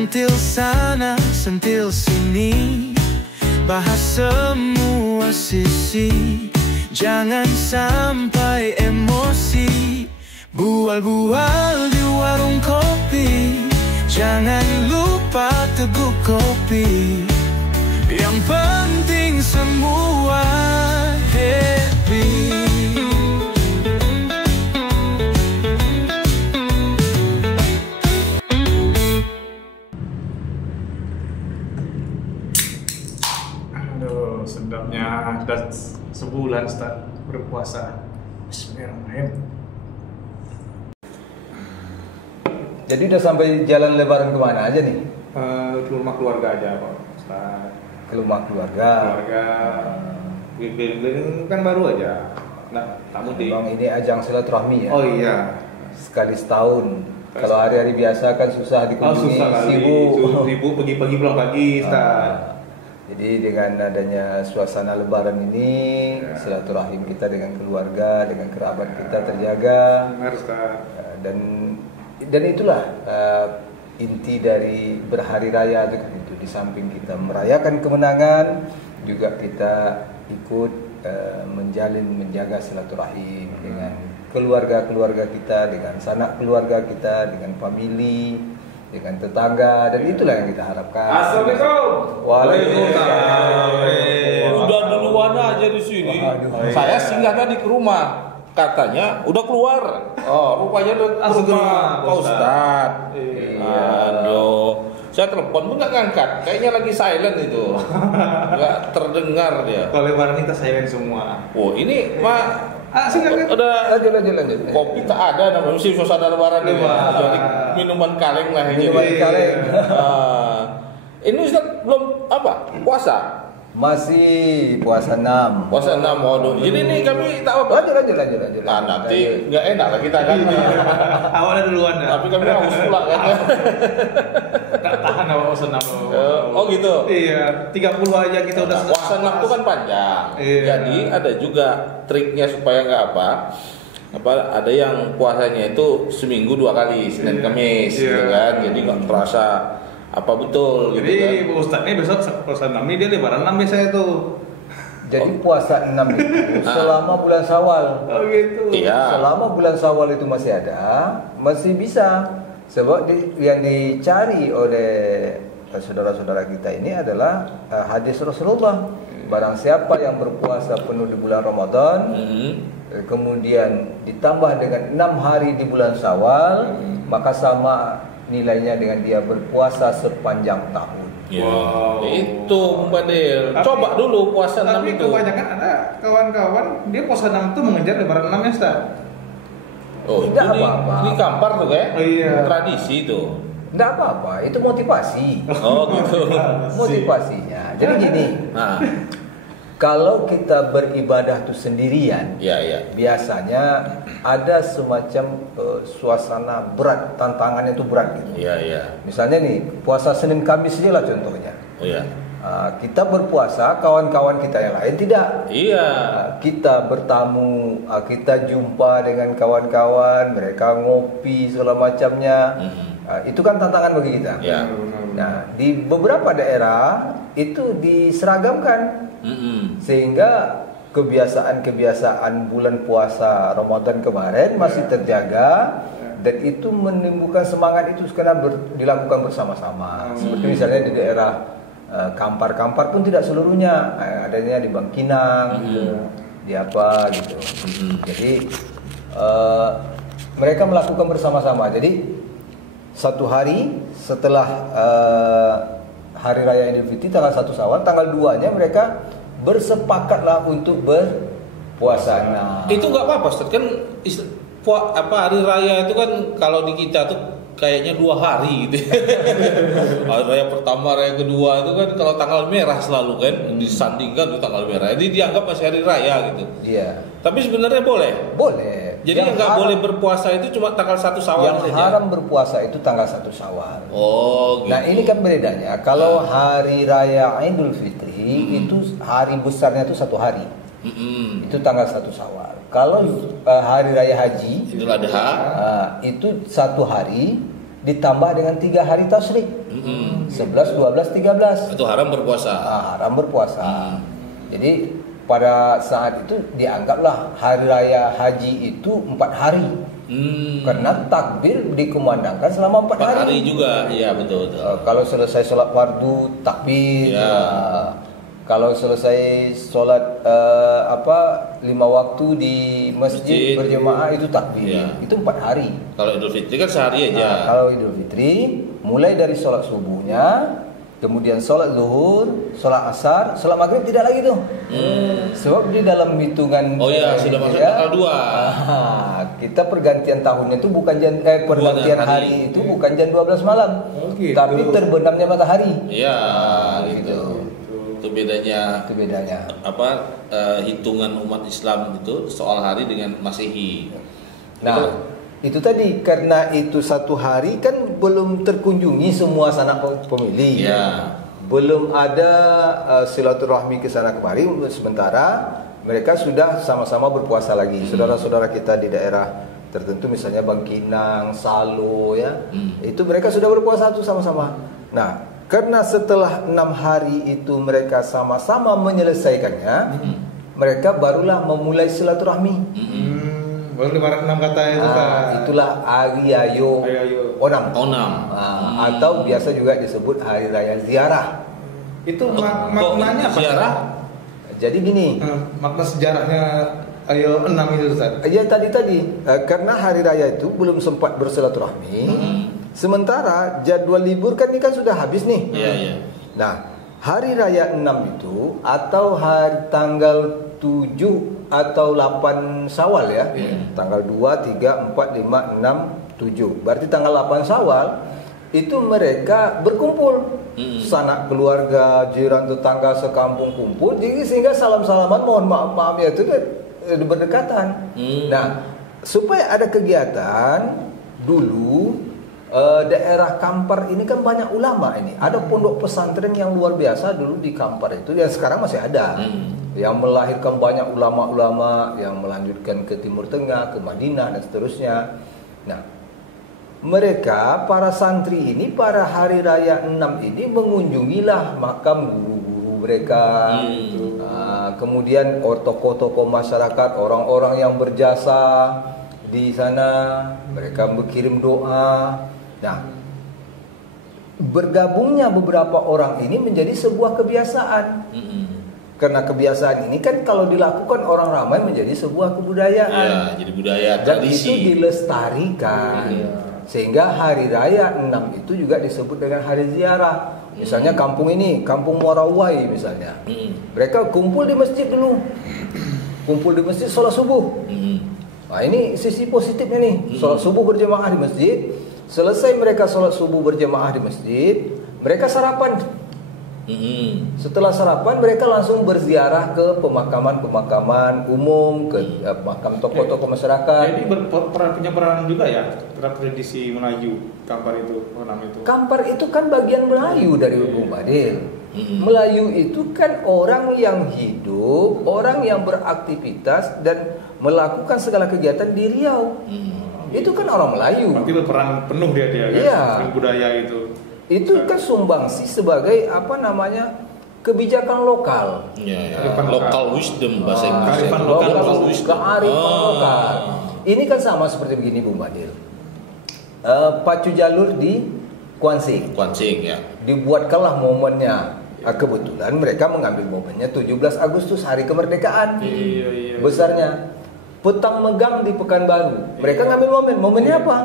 Sentil sana, sentil sini, bahas semua sisi. Jangan sampai emosi, bual-bual di warung kopi. Jangan lupa teguk kopi. Yang penting semua happy. Aduh, sedapnya. Sudah sebulan Ustaz berpuasa. Bismillahirrahmanirrahim. Jadi udah sampai jalan lebaran kemana aja nih? Ke rumah keluarga aja Pak Ustaz. Ke rumah keluarga. Keluarga. Keliling kan baru aja. Nah, tak mudik. Bang, ini ajang silaturahmi ya? Oh iya. Sekali setahun. Kalau hari-hari biasa kan susah dikunjungi, susah kali. Sibuk pagi-pagi pulang pagi Ustaz. Jadi dengan adanya suasana lebaran ini, silaturahim kita dengan keluarga, dengan kerabat kita terjaga. Benar Ustaz. Dan itulah inti dari berhari raya itu. Di samping kita merayakan kemenangan, juga kita ikut menjaga silaturahim dengan keluarga-keluarga kita, dengan sanak keluarga kita, dengan famili, dengan tetangga, dan itulah yang kita harapkan. Assalamualaikum. Waalaikumsalam. Udah duluan aja di sini. Saya singgah tadi ke rumah. Katanya udah keluar. Oh, rupanya udah Langsung ke rumah, Pak Ustad. Iya. Aduh. Saya telepon pun nggak ngangkat. Kayaknya lagi silent itu. Nggak terdengar dia. Kalau lebaran kita silent semua. Oh, ini Pak. Silakan. Udah Lanjut. kopi tak ada, namanya mesti suasana lebaran ini. Lebaran. Jadi minuman kaleng lah ini. Minuman kaleng. Ini Ustaz belum apa? Puasa. Masih puasa 6. Puasa 6. Waduh. Jadi ini kami tak apa. Lanjut. Nah, nanti nggak enak lah kita kan. Awalnya duluan dah. Tapi kami harus pulang kan. Tak tahan awal puasa 6. Oh gitu. Iya, 30 aja kita udah selesai. Puasa 6 itu kan panjang. Iya. Jadi ada juga triknya supaya nggak apa. Ada yang puasanya itu seminggu 2 kali, Senin Kamis Iya. gitu kan. Jadi nggak terasa apa betul gitu kan. Jadi Ustaz ini besok puasa 6 ini dia lebaran 6 biasanya tuh. Jadi puasa 6 itu selama bulan Syawal. Oh gitu. Iya. Selama bulan Syawal itu masih ada, masih bisa. Sebab yang dicari oleh saudara-saudara kita ini adalah hadis Rasulullah. Barang siapa yang berpuasa penuh di bulan Ramadan, kemudian ditambah dengan 6 hari di bulan Syawal, maka sama nilainya dengan dia berpuasa sepanjang tahun. Ya, Wow. itu Mbak Del. Coba dulu puasa 6 Tapi itu. kebanyakan ada kawan-kawan dia puasa 6 tuh mengejar lebaran 6 ya Ustaz. Oh, Tidak ini, apa-apa. ini kampar tuh kayak. Oh, iya. Tradisi itu. Tidak apa-apa, itu motivasi. Oh gitu. Motivasinya. Jadi gini, Nah, kalau kita beribadah tuh sendirian, ya. biasanya ada semacam suasana berat, tantangannya itu berat gitu. Iya. Misalnya nih, puasa Senin Kamis aja lah contohnya. Oh ya. Kita berpuasa, kawan-kawan kita yang lain tidak. Iya. Kita bertamu, kita jumpa dengan kawan-kawan, mereka ngopi segala macamnya. Itu kan tantangan bagi kita. Ya. Nah, di beberapa daerah itu diseragamkan. Sehingga kebiasaan-kebiasaan bulan puasa Ramadan kemarin masih terjaga, dan itu menimbulkan semangat itu karena dilakukan bersama-sama. Seperti misalnya di daerah Kampar-Kampar pun tidak seluruhnya, adanya di Bangkinang, di apa gitu. Jadi mereka melakukan bersama-sama. Jadi satu hari setelah Hari Raya Idul Fitri tanggal 1 Syawal, tanggal 2-nya mereka bersepakatlah untuk berpuasa. Nah, Itu nggak apa-apa, Ustaz. Kan hari raya itu kan kalau di kita tuh kayaknya 2 hari gitu. Hari raya pertama, raya kedua itu kan kalau tanggal merah selalu kan disandingkan di tanggal merah. Jadi dianggap masih hari raya gitu. iya, Tapi sebenarnya boleh. boleh. Jadi yang nggak boleh berpuasa itu cuma tanggal 1 Syawal Yang saja. haram berpuasa itu tanggal 1 Syawal. Oh, gitu. Nah, ini kan bedanya. Kalau hari raya Idul Fitri itu hari besarnya itu 1 hari. Itu tanggal 1 Syawal. Kalau hari raya haji Idul Adha. itu 1 hari, ditambah dengan 3 hari tasyrik. 11, 12, 13. Itu haram berpuasa. Haram berpuasa. Jadi pada saat itu dianggaplah hari raya haji itu 4 hari. Karena takbir dikumandangkan selama 4 hari. 4 hari juga, iya betul. Kalau selesai sholat fardu takbir. Ya. Kalau selesai sholat 5 waktu di masjid berjemaah itu takbir. Ya. Itu 4 hari. Kalau Idul Fitri kan sehari aja. Kalau Idul Fitri mulai dari sholat subuhnya, kemudian sholat zuhur, sholat asar, sholat maghrib tidak lagi tuh. Sebab di dalam hitungan Sudah masuk tanggal 2. Kita pergantian tahunnya itu bukan pergantian hari itu bukan jam 12 malam. Gitu. Tapi terbenamnya matahari. Iya, gitu. Itu bedanya. Hitungan umat Islam itu soal hari dengan Masehi. Nah, itu tadi karena itu 1 hari kan belum terkunjungi semua sanak pemilih. Ya. Belum ada silaturahmi ke sana kemari, sementara mereka sudah sama-sama berpuasa lagi. Saudara-saudara kita di daerah tertentu misalnya Bangkinang, Salo ya. Itu mereka sudah berpuasa tuh sama-sama. Nah, karena setelah 6 hari itu mereka sama-sama menyelesaikannya, mereka barulah memulai silaturahmi. Baru lebaran 6 kata itu kan. Itulah Hari Ayo Onam. Atau biasa juga disebut Hari Raya Ziarah. Itu maknanya apa? Ziarah? Jadi gini, makna sejarahnya Ayo 6 itu Ustaz. ya tadi karena hari raya itu belum sempat bersilaturahmi. Sementara jadwal libur kan ini kan sudah habis nih. Iya. Nah, hari raya 6 itu atau hari tanggal 7 atau 8 Syawal ya. Tanggal 2, 3, 4, 5, 6, 7. Berarti tanggal 8 Syawal itu mereka berkumpul. Sanak keluarga, jiran tetangga sekampung kumpul. Jadi sehingga salam-salaman mohon maaf ya itu berdekatan. Nah, supaya ada kegiatan dulu daerah Kampar ini kan banyak ulama ini. Ada pondok pesantren yang luar biasa dulu di Kampar itu yang sekarang masih ada. Yang melahirkan banyak ulama-ulama yang melanjutkan ke Timur Tengah, ke Madinah dan seterusnya. Nah, mereka para santri ini pada hari raya 6 ini mengunjungilah makam guru-guru mereka. Kemudian tokoh-tokoh masyarakat, orang-orang yang berjasa di sana, mereka berkirim doa. Nah, bergabungnya beberapa orang ini menjadi sebuah kebiasaan. Karena kebiasaan ini kan kalau dilakukan orang ramai menjadi sebuah kebudayaan. Ya, jadi budaya, dan tradisi. itu dilestarikan. Sehingga hari raya 6 itu juga disebut dengan hari ziarah. Misalnya kampung ini, kampung Muarawai misalnya. Mereka kumpul di masjid dulu. Kumpul di masjid sholat subuh. Nah, ini sisi positifnya nih. Sholat subuh berjemaah di masjid. Selesai mereka sholat subuh berjemaah di masjid, mereka sarapan. Setelah sarapan mereka langsung berziarah ke pemakaman-pemakaman umum, ke makam tokoh-tokoh masyarakat. Jadi punya peran juga ya terhadap tradisi Melayu Kampar itu, Onam itu. Kampar itu kan bagian Melayu dari Bung Badil. Melayu itu kan orang yang hidup, orang yang beraktivitas dan melakukan segala kegiatan di Riau. Itu kan orang Melayu. Berarti berperan penuh dia kan. Iya. Budaya itu. Itu kan sumbangsi sebagai kebijakan lokal. Local wisdom bahasa Inggris. Kearifan lokal. Kearifan lokal. Ini kan sama seperti begini Bung Badil. Pacu jalur di Kuansing Ya. dibuatkanlah momennya. Kebetulan mereka mengambil momennya 17 Agustus hari kemerdekaan. Iya. Besarnya. Petang Megang di Pekanbaru. Mereka ngambil momennya apa?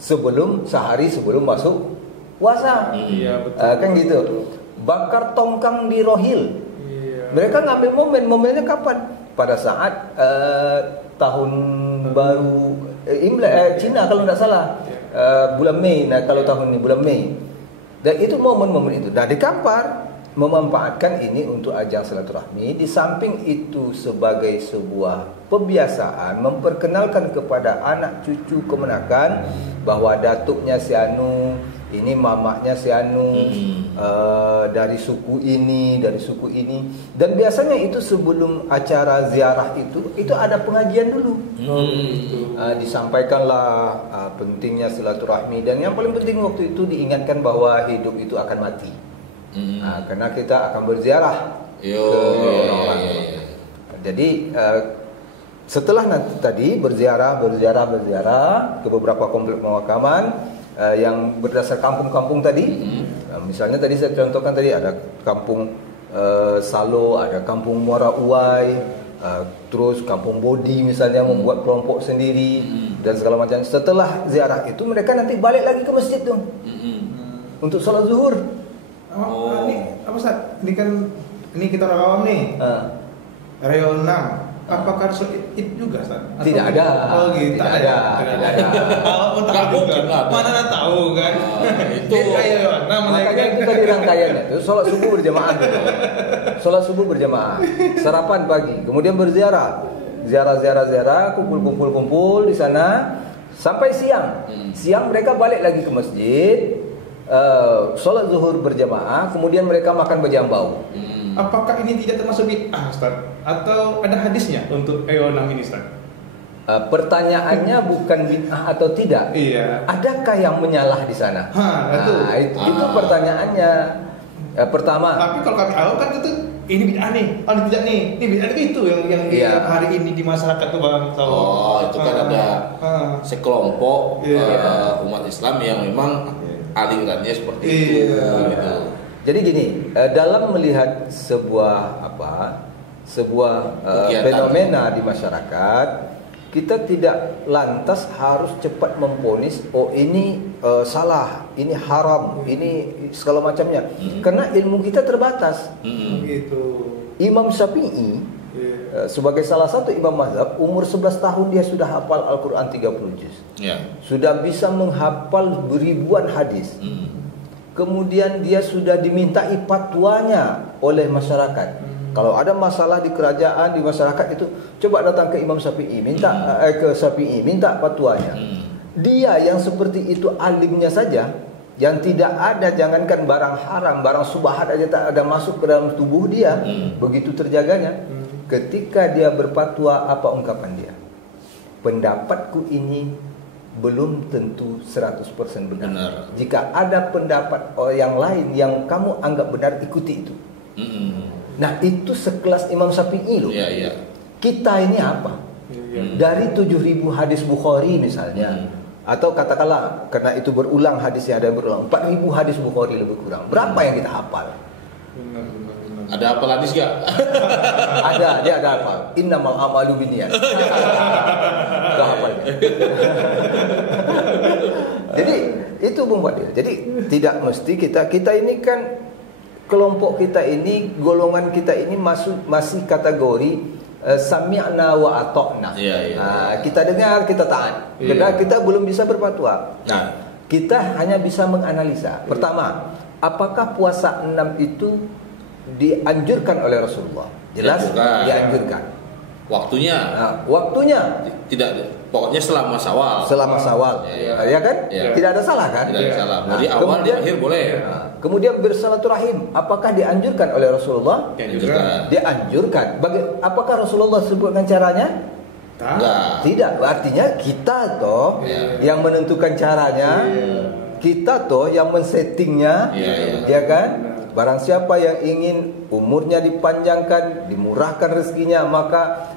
Sehari sebelum masuk puasa. Iya, betul. Kan gitu. Bakar tongkang di Rohil. Iya. Mereka ngambil momennya kapan? Pada saat tahun baru Imlek Cina kalau tidak salah. Bulan Mei. Nah, kalau tahun ini bulan Mei. Dan itu momen-momen itu. Nah, di Kampar memanfaatkan ini untuk ajang silaturahmi. Di samping itu sebagai sebuah pembiasaan memperkenalkan kepada anak cucu kemenakan bahwa datuknya si Anu, ini mamaknya si Anu. dari suku ini, dari suku ini. Dan biasanya itu sebelum acara ziarah itu ada pengajian dulu. Disampaikanlah pentingnya silaturahmi, dan yang paling penting waktu itu diingatkan bahwa hidup itu akan mati. Karena kita akan berziarah ke orang-orang. Jadi setelah nanti tadi berziarah ke beberapa komplek pemakaman yang berdasar kampung-kampung tadi. Misalnya tadi saya contohkan tadi ada kampung Salo, ada kampung Muara Uai, terus kampung Bodi misalnya membuat kelompok sendiri dan segala macam. Setelah ziarah itu mereka nanti balik lagi ke masjid tuh untuk sholat zuhur. Ini apa Ustaz? Ini kita orang awam nih. Reo 6. Apakah sholat id juga Ustaz? Tidak ada. Oh gitu. Tidak ada. Nggak mungkin ada. Mana tahu kan? Itu Makanya kita di rangkaiannya itu sholat subuh berjamaah dulu. Sholat subuh berjamaah, sarapan pagi, kemudian berziarah, kumpul di sana sampai siang. Siang mereka balik lagi ke masjid, sholat zuhur berjamaah, kemudian mereka makan bejambau. Apakah ini tidak termasuk bid'ah Ustaz? Atau ada hadisnya untuk Reo 6 ini Ustaz? Pertanyaannya bukan bid'ah atau tidak. Iya. Adakah yang menyalah di sana? Itu pertanyaannya. Pertama. Tapi kalau kami awal kan itu ini bid'ah nih, ini tidak nih, ini bid'ah itu yang hari ini di masyarakat tuh Bang tahu. Itu kan ada sekelompok umat Islam yang memang alirannya seperti itu. Gitu. Jadi gini, dalam melihat sebuah fenomena di masyarakat, kita tidak lantas harus cepat memvonis, ini salah, ini haram, ini segala macamnya. Karena ilmu kita terbatas. Gitu. Imam Syafi'i sebagai salah satu imam mazhab, umur 11 tahun dia sudah hafal Al-Quran 30 juz. Sudah bisa menghafal ribuan hadis. Kemudian dia sudah dimintai fatwanya oleh masyarakat. Kalau ada masalah di kerajaan, di masyarakat itu, coba datang ke Imam Syafi'i, minta fatwanya. Dia yang seperti itu alimnya saja, yang tidak ada, jangankan barang haram, barang subhat aja tak ada masuk ke dalam tubuh dia, begitu terjaganya. Ketika dia berfatwa, apa ungkapan dia? Pendapatku ini belum tentu 100% benar. Jika ada pendapat yang lain yang kamu anggap benar, ikuti itu. Nah, itu sekelas Imam Syafi'i loh. Kita ini apa? Dari 7.000 hadis Bukhari misalnya, atau katakanlah karena itu berulang hadisnya, ada yang berulang 4.000 hadis Bukhari lebih kurang. Berapa yang kita hafal? Ada hafal hadis gak? Dia ada hafal. Innamal amalu binniyat. Enggak hafal. Jadi itu Bung Fadil. Jadi tidak mesti kita ini kan kelompok kita ini, golongan kita ini masih kategori sami'na wa ata'na. Kita dengar, kita taat. Karena kita belum bisa berfatwa. Kita hanya bisa menganalisa. Pertama, apakah puasa 6 itu dianjurkan oleh Rasulullah? Jelas dianjurkan. Waktunya tidak, pokoknya selama Syawal. Ya kan? Tidak ada salah kan? Tidak ada salah. Dari awal di akhir boleh. Kemudian bersilaturahim, apakah dianjurkan oleh Rasulullah? Dianjurkan. Apakah Rasulullah sebutkan caranya? Tidak. Artinya kita yang menentukan caranya, kita yang men-settingnya, ya kan? Barang siapa yang ingin umurnya dipanjangkan, dimurahkan rezekinya, maka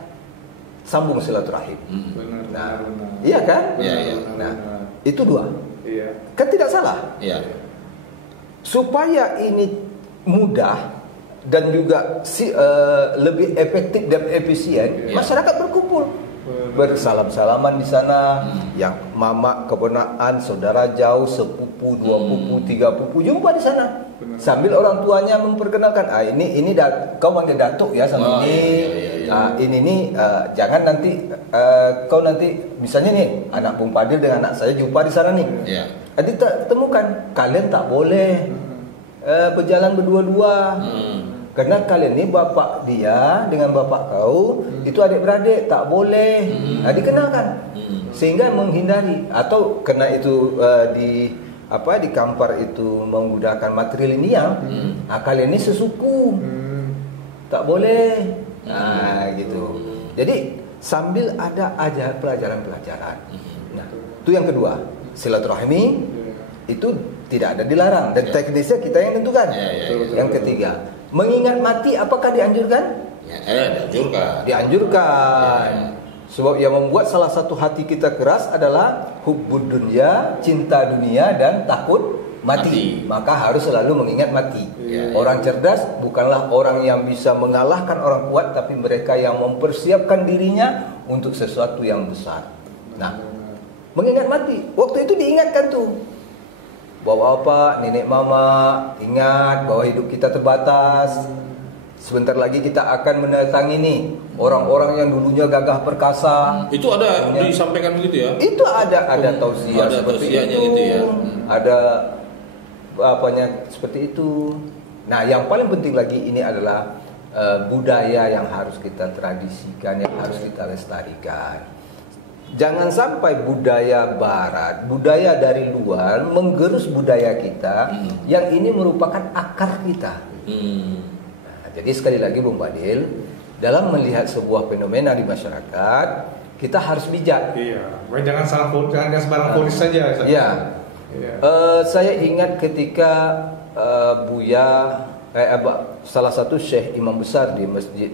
sambung silaturahim. Iya kan? Nah, itu 2. Kan tidak salah. Supaya ini mudah dan juga lebih efektif dan efisien, masyarakat berkumpul, bersalam-salaman di sana, yang mama, keponakan, saudara jauh, sepupu, 2 pupu, 3 pupu jumpa di sana. Sambil orang tuanya memperkenalkan, ini kau manggil datuk ya sama ini nih, jangan nanti kau nanti misalnya nih anak Bung Fadil dengan anak saya jumpa di sana nih. Nanti temukan kalian tak boleh berjalan berdua-dua. Karena kalian ini bapak dia dengan bapak kau itu adik-beradik, tak boleh. Dikenalkan sehingga menghindari, atau karena itu di Kampar itu menggunakan matrilineal, kalian ini sesuku, tak boleh. Nah, gitu. Jadi sambil ada pelajaran-pelajaran. Nah, itu yang kedua, silaturahmi itu tidak ada dilarang dan teknisnya kita yang tentukan. Yang ketiga, mengingat mati apakah dianjurkan? Dianjurkan. Sebab yang membuat salah satu hati kita keras adalah hubbud dunya, cinta dunia dan takut mati. Maka harus selalu mengingat mati. Orang cerdas bukanlah orang yang bisa mengalahkan orang kuat, tapi mereka yang mempersiapkan dirinya untuk sesuatu yang besar. Nah, mengingat mati. Waktu itu diingatkan tuh, bahwa nenek mama ingat bahwa hidup kita terbatas. Sebentar lagi kita akan mendatangi nih orang-orang yang dulunya gagah perkasa. Itu ada disampaikan begitu ya? Itu ada tausiah seperti itu. Gitu ya. Ada seperti itu. Nah, yang paling penting lagi ini adalah budaya yang harus kita tradisikan, yang harus kita lestarikan. Jangan sampai budaya barat, budaya dari luar menggerus budaya kita yang ini merupakan akar kita. Jadi sekali lagi Bung Badil, dalam melihat sebuah fenomena di masyarakat, kita harus bijak. Jangan sembarang polis saja. Saya ingat ketika salah satu syekh imam besar di masjid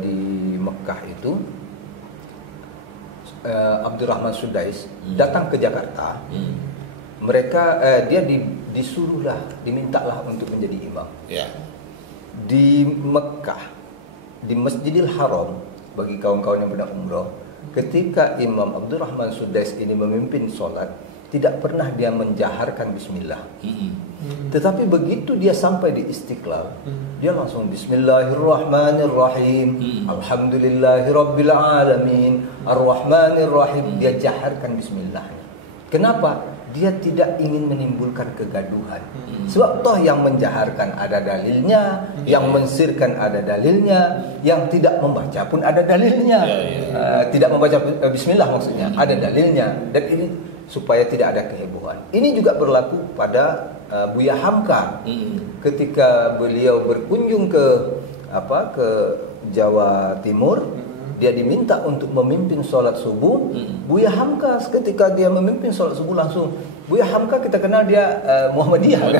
di Mekah itu, Abdurrahman Sudais datang ke Jakarta. Dia dimintalah untuk menjadi imam. Di Mekah, di Masjidil Haram, bagi kawan-kawan yang pernah umroh, ketika Imam Abdurrahman Sudais ini memimpin sholat, tidak pernah dia menjaharkan bismillah. Tetapi begitu dia sampai di Istiqlal, dia langsung Bismillahirrahmanirrahim, Alhamdulillahirabbil alamin, Arrahmanirrahim. Dia jaharkan bismillahnya. Kenapa? Dia tidak ingin menimbulkan kegaduhan. Sebab toh yang menjaharkan ada dalilnya, yang mensirkan ada dalilnya, yang tidak membaca pun ada dalilnya. Tidak membaca bismillah maksudnya, ada dalilnya. Dan ini supaya tidak ada kehebohan. Ini juga berlaku pada Buya Hamka. Ketika beliau berkunjung ke Jawa Timur, dia diminta untuk memimpin sholat subuh. Buya Hamka ketika dia memimpin sholat subuh langsung, Buya Hamka kita kenal dia Muhammadiyah kan?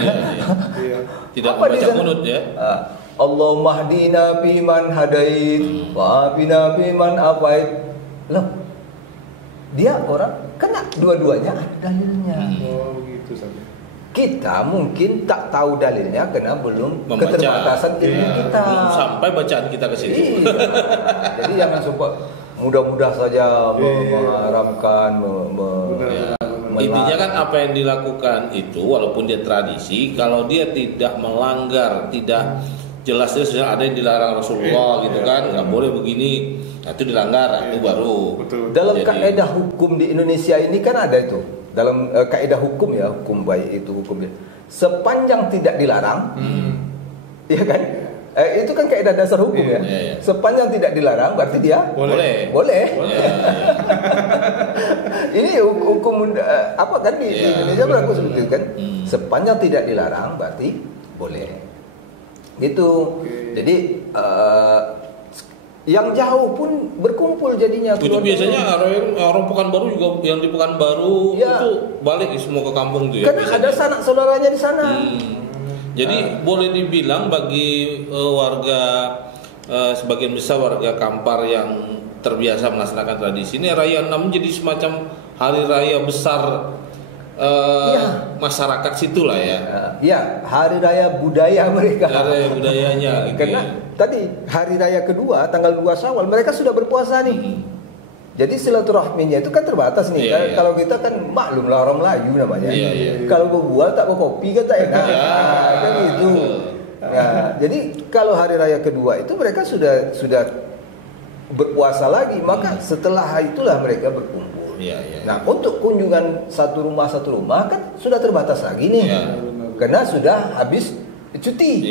Tidak membaca kunut ya. Allahumma hdina fiman hadait wa afina fiman afait. Loh, dia orang kena dua-duanya ada dalilnya. Begitu saja. Kita mungkin tak tahu dalilnya karena belum keterbatasan ilmu kita. Belum sampai bacaan kita ke situ. Jadi jangan suka mudah-mudah saja mengharamkan. Intinya kan apa yang dilakukan itu walaupun dia tradisi, kalau dia tidak melanggar, tidak jelas ada yang dilarang Rasulullah gitu kan, nggak boleh begini, itu dilanggar, itu baru. Dalam kaidah hukum di Indonesia ini kan ada itu. Dalam kaidah hukum ya, hukum baik itu hukum dia. Sepanjang tidak dilarang, ya kan? Itu kan kaidah dasar hukum ya. Sepanjang tidak dilarang berarti dia boleh. Ini hukum apa kan di Indonesia berlaku seperti itu kan? Sepanjang tidak dilarang berarti boleh. Gitu. Jadi yang jauh pun berkumpul jadinya. Itu biasanya orang Pekanbaru juga, yang di Pekanbaru itu balik semua ke kampung tuh ya. Karena ada sanak saudaranya di sana. Jadi boleh dibilang bagi warga sebagian besar warga Kampar yang terbiasa melaksanakan tradisi ini, Raya 6 jadi semacam hari raya besar masyarakat situ lah ya. Ya, hari raya budaya mereka. Hari raya budayanya. Gitu. Karena tadi hari raya kedua tanggal 2 Syawal mereka sudah berpuasa nih. Jadi silaturahminya itu kan terbatas nih. Kalau kita kan maklumlah orang Melayu namanya. Kalau berbual tak berkopi kan tak enak. Kan gitu. Jadi kalau hari raya kedua itu mereka sudah berpuasa lagi, maka setelah itulah mereka berkumpul. Nah, untuk kunjungan satu rumah kan sudah terbatas lagi nih, karena sudah habis cuti,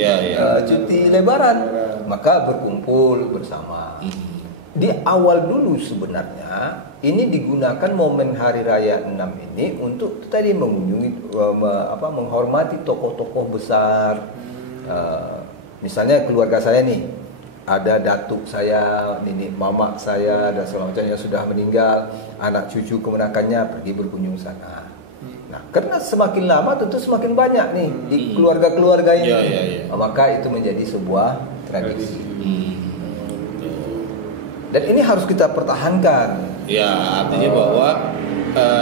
cuti Lebaran, maka berkumpul bersama. di awal dulu sebenarnya ini digunakan momen Hari Raya 6 ini untuk tadi mengunjungi, menghormati tokoh-tokoh besar. Misalnya keluarga saya nih, ada datuk saya, nenek mamak saya dan segala macam yang sudah meninggal, anak cucu kemenakannya pergi berkunjung sana. Nah, karena semakin lama tentu semakin banyak nih di keluarga-keluarga ini, maka itu menjadi sebuah tradisi. Dan ini harus kita pertahankan. Ya, artinya bahwa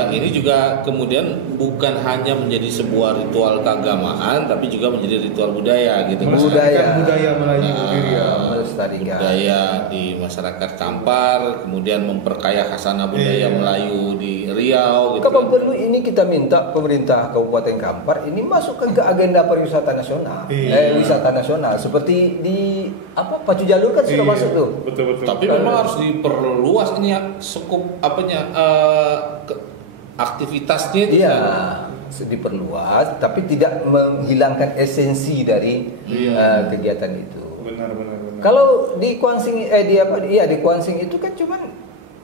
ini juga kemudian bukan hanya menjadi sebuah ritual keagamaan, tapi juga menjadi ritual budaya gitu. Budaya Melayu melestarikan budaya di masyarakat Kampar, kemudian memperkaya khasanah budaya Melayu di Riau. Gitu Kalau perlu ini kita minta pemerintah Kabupaten Kampar ini masukkan ke agenda pariwisata nasional, wisata nasional seperti di Pacu Jalur kan sudah masuk tuh. Betul. Tapi memang harus diperluas ini ya, skup aktivitasnya itu. Iya, diperluas tapi tidak menghilangkan esensi dari kegiatan itu. Benar. Kalau di Kuansing di Kuansing itu kan cuman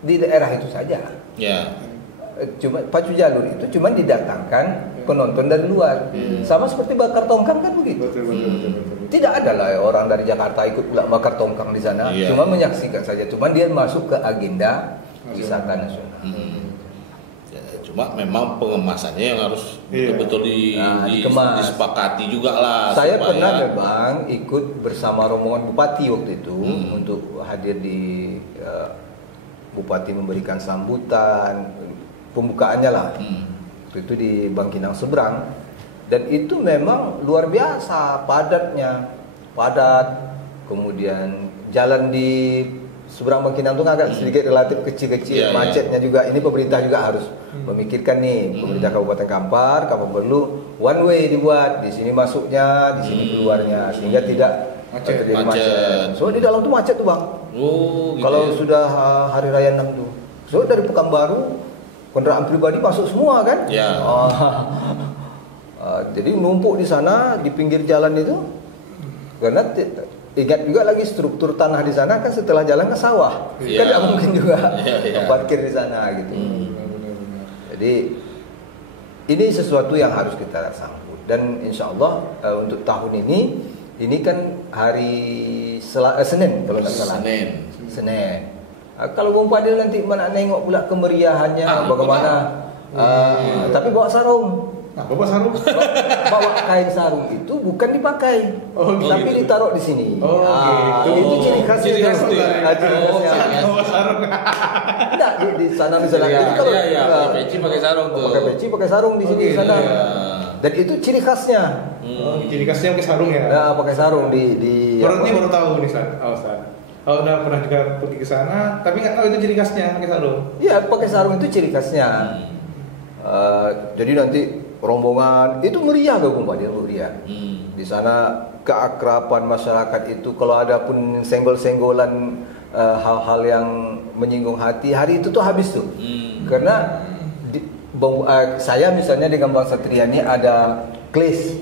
di daerah itu saja. Ya. Cuma Pacu Jalur itu cuma didatangkan penonton dari luar. Sama seperti bakar tongkang kan begitu. Betul. Tidak ada lah orang dari Jakarta ikut pula bakar tongkang di sana. Cuma menyaksikan saja. Cuma dia masuk ke agenda wisata nasional. Cuma memang pengemasannya yang harus betul-betul disepakati juga lah. Saya pernah memang ikut bersama rombongan Bupati waktu itu untuk hadir di Bupati memberikan sambutan pembukaannya lah. Itu di Bangkinang Seberang, dan itu memang luar biasa padat. Kemudian jalan di seberang Bangkinang itu agak sedikit relatif kecil-kecil, macetnya juga. Ini pemerintah juga harus memikirkan nih, pemerintah Kabupaten Kampar, kalau perlu one way dibuat, di sini masuknya, di sini keluarnya, sehingga tidak terjadi macet. So di dalam tuh macet tuh bang. Gitu kalau sudah Hari Raya 6 tuh, so dari Pekanbaru kendaraan pribadi masuk semua kan? Jadi numpuk di sana di pinggir jalan itu, karena ingat juga lagi struktur tanah di sana kan setelah jalan ke sawah, kan tidak mungkin juga parkir di sana gitu. Jadi ini sesuatu yang harus kita sambut, dan insya Allah untuk tahun ini kan hari Senin kalau tidak salah. Senin. Kalau Bung Fadil nanti mana nengok pula kemeriahannya bagaimana? Tapi bawa sarung. Bawa sarung. Bawa kain sarung itu bukan dipakai, tapi gitu. ditaruh di sini. Gitu. Itu ciri khasnya. Ciri khasnya. Bawa sarung. Tidak di sana misalnya. Jadi kalau pakai peci pakai sarung tuh. Pakai peci pakai sarung di sini sana. Dan itu ciri khasnya. Ciri khasnya pakai sarung ya. Nah, pakai sarung di. Baru tahu nih Ustaz. Kalau udah pernah juga pergi ke sana, tapi nggak tahu itu ciri khasnya pakai sarung. Iya, pakai sarung itu ciri khasnya. Jadi nanti rombongan itu meriah gak Bung Fadil, meriah. Di sana keakraban masyarakat itu, kalau ada pun senggol-senggolan hal-hal yang menyinggung hati, hari itu tuh habis tuh. Karena saya misalnya dengan Bang Satria ini ada klis.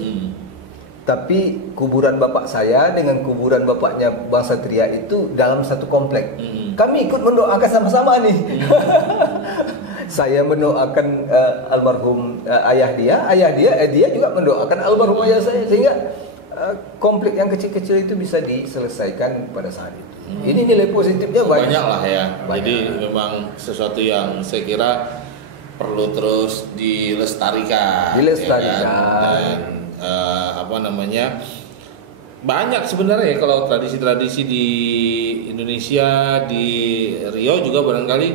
Tapi kuburan bapak saya dengan kuburan bapaknya Bang Satria itu dalam satu komplek. Kami ikut mendoakan sama-sama nih. Saya mendoakan almarhum ayah dia juga mendoakan almarhum ayah saya, sehingga konflik yang kecil-kecil itu bisa diselesaikan pada saat itu. Ini nilai positifnya banyak lah ya. Jadi memang sesuatu yang saya kira perlu terus dilestarikan. Dan banyak sebenarnya ya kalau tradisi-tradisi di Indonesia, di Riau juga barangkali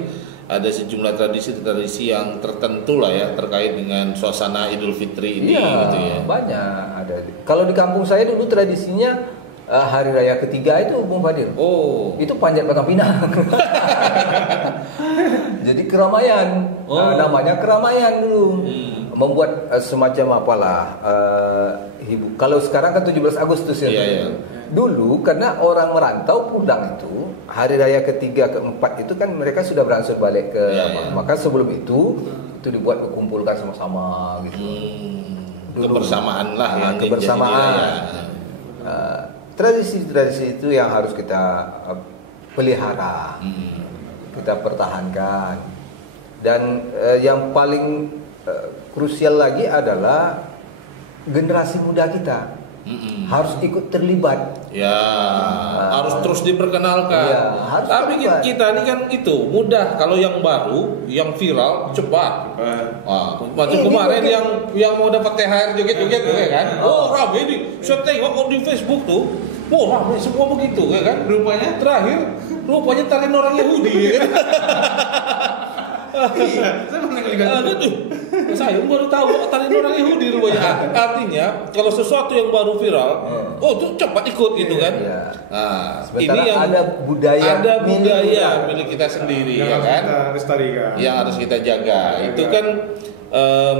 ada sejumlah tradisi-tradisi yang tertentu lah ya terkait dengan suasana Idul Fitri ini gitu ya. Banyak ada. Kalau di kampung saya dulu tradisinya hari raya ketiga itu Bung Fadil. Itu panjat Batang Pinang. Jadi keramaian. Namanya keramaian dulu. Membuat semacam kalau sekarang kan 17 Agustus ya. Dulu karena orang merantau pulang itu hari raya ketiga keempat itu kan mereka sudah berangsur balik ke maka sebelum itu dibuat dikumpulkan sama-sama gitu. Kebersamaan lah yang kebersamaan. Tradisi-tradisi itu yang harus kita pelihara, kita pertahankan. Dan yang paling krusial lagi adalah generasi muda kita harus ikut terlibat. Ya, harus terus diperkenalkan. Ya, harus tapi terlibat. kita ini kan itu mudah. Kalau yang baru, yang viral cepat. Macam kemarin yang mau dapat THR joget-joget ya kan. Oh, rame ini. Saya tengok di Facebook tuh. Oh, rame semua begitu ya kan. Rupanya tarian orang Yahudi ya kan. Iya, saya pernah lihat. Saya baru tahu tarian orang Yahudi rupanya. Artinya kalau sesuatu yang baru viral, itu cepat ikut gitu kan. Nah, sementara ini yang ada budaya milik kita sendiri ya kan. Kita lestarikan. Yang harus kita jaga. Itu kan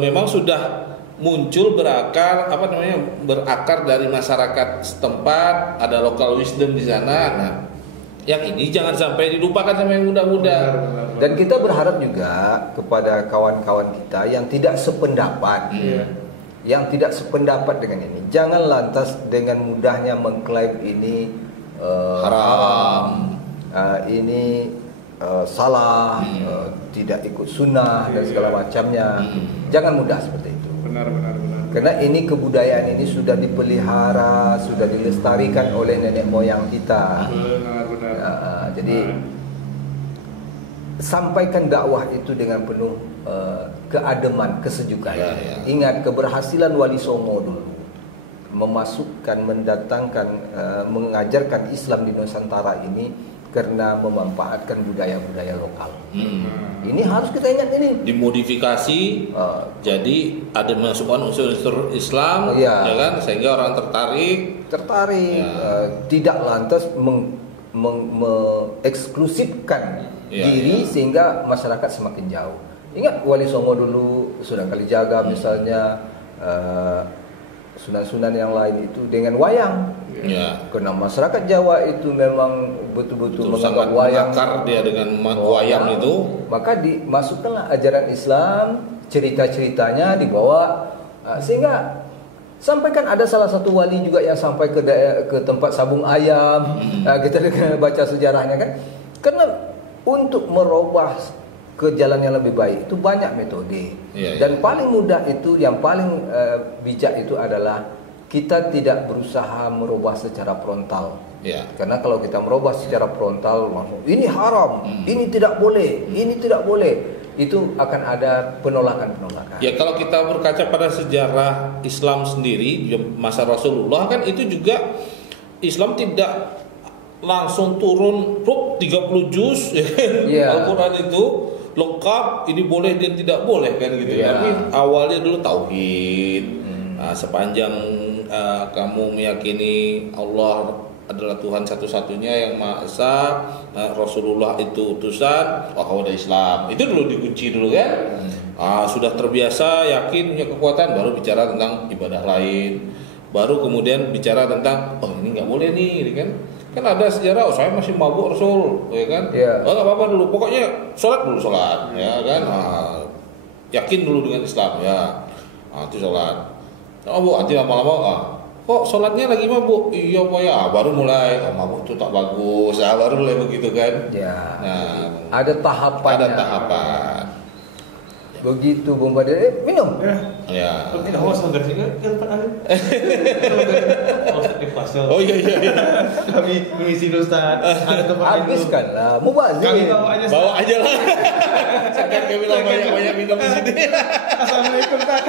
memang sudah muncul berakar dari masyarakat setempat, ada local wisdom di sana. Nah, yang ini jangan sampai dilupakan sama yang muda-muda. Dan kita berharap juga kepada kawan-kawan kita yang tidak sependapat, yang tidak sependapat dengan ini, jangan lantas dengan mudahnya mengklaim ini haram, ini salah, tidak ikut sunnah dan segala macamnya. Jangan mudah seperti itu. Benar. Karena ini kebudayaan ini sudah dipelihara, sudah dilestarikan oleh nenek moyang kita. Benar. Jadi sampaikan dakwah itu dengan penuh keademan, kesejukan. Ingat keberhasilan Wali Songo dulu memasukkan, mendatangkan, mengajarkan Islam di Nusantara ini karena memanfaatkan budaya-budaya lokal. Ini harus kita ingat ini. Dimodifikasi, jadi ada masukkan unsur-unsur Islam, ya kan, sehingga orang tertarik, tidak lantas mengeksklusifkan diri sehingga masyarakat semakin jauh. Ingat Wali Songo dulu, Sunan Kalijaga misalnya, sunan-sunan yang lain itu dengan wayang. Karena masyarakat Jawa itu memang betul-betul menganggap wayang, mengakar dia dengan wayang itu. Maka dimasukkanlah ajaran Islam, cerita-ceritanya dibawa, sehingga sampaikan ada salah satu wali juga yang sampai ke tempat sabung ayam. Kita baca sejarahnya kan. Karena untuk merubah ke jalan yang lebih baik itu banyak metode. Dan paling mudah itu, yang paling bijak itu adalah kita tidak berusaha merubah secara frontal. Karena kalau kita merubah secara frontal, ini haram, ini tidak boleh, itu akan ada penolakan. Ya, kalau kita berkaca pada sejarah Islam sendiri masa Rasulullah kan itu juga Islam tidak langsung turun 30 juz Al-Quran itu lengkap, ini boleh dan tidak boleh kan gitu. Tapi awalnya dulu tauhid. Sepanjang kamu meyakini Allah adalah Tuhan satu-satunya yang Maha Esa, Rasulullah itu utusan, kamu ada Islam. Itu dulu dikunci dulu kan. Sudah terbiasa, yakin, punya kekuatan, baru bicara tentang ibadah lain. Baru kemudian bicara tentang ini nggak boleh nih, kan? Kan ada sejarah, saya masih mabuk Rasul, ya kan? Nggak apa-apa dulu, pokoknya sholat, ya kan? Yakin dulu dengan Islam, itu sholat. Nanti lama-lama, kok sholatnya lagi mabuk? Iya Pak ya, baru mulai mabuk itu tak bagus, baru mulai begitu kan? Ada tahapan. Begitu bomba dia minum. Tidak haus enggak sih? Oh iya. Kami mengisi Ustaz. Ada tempat habiskanlah, mubazir. Kami bawa aja lah. Sekarang kami bilang banyak minum di sini. Assalamualaikum Kak.